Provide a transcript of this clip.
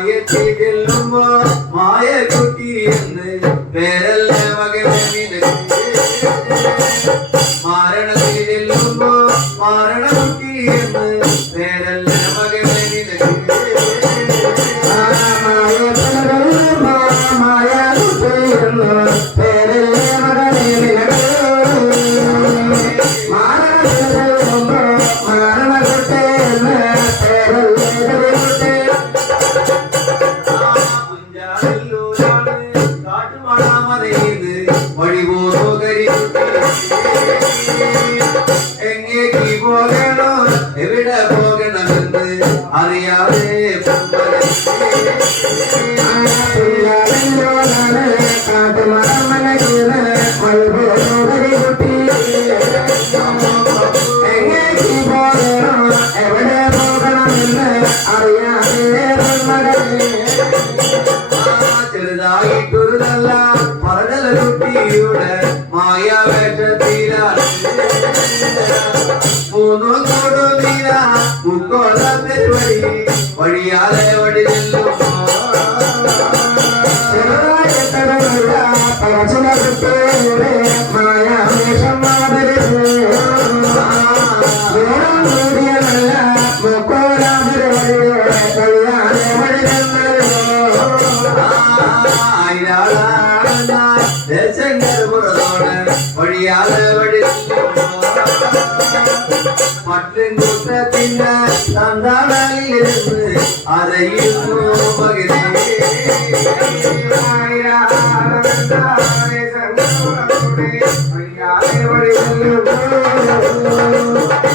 മായത്തില്ലുമ്പോ മായക്കുട്ടി എന്ന് പേരല്ല മകനെ നിനക്ക് മാരണത്തില്ലുമ്പോ മാരണക്കുട്ടി എന്ന് പേരല്ല മകനെ നിനക്ക് എങ്ങേക്ക് പോകണോ എവിടെ പോകണമെന്ന് അറിയാതെ എങ്ങേക്ക് പോകണോ എവിടെ പോകണമെന്ന് അറിയാതെ ചെറുതായിട്ടൊരു നല്ല പറഞ്ഞ കുട്ടിയുടെ മായാവേഷത്തിലാണ് മൂന്നു കൊടുമീന മുക്കോള പെരുവഴി വഴിയാതെ വഴി ചെല്ലുമ്പോ മായാവേഷം വഴിയാതെ വഴി മറ്റും കൂട്ടത്തിന് സന്താനങ്ങളിലിരുന്ന് അറിയുന്നു മകനെ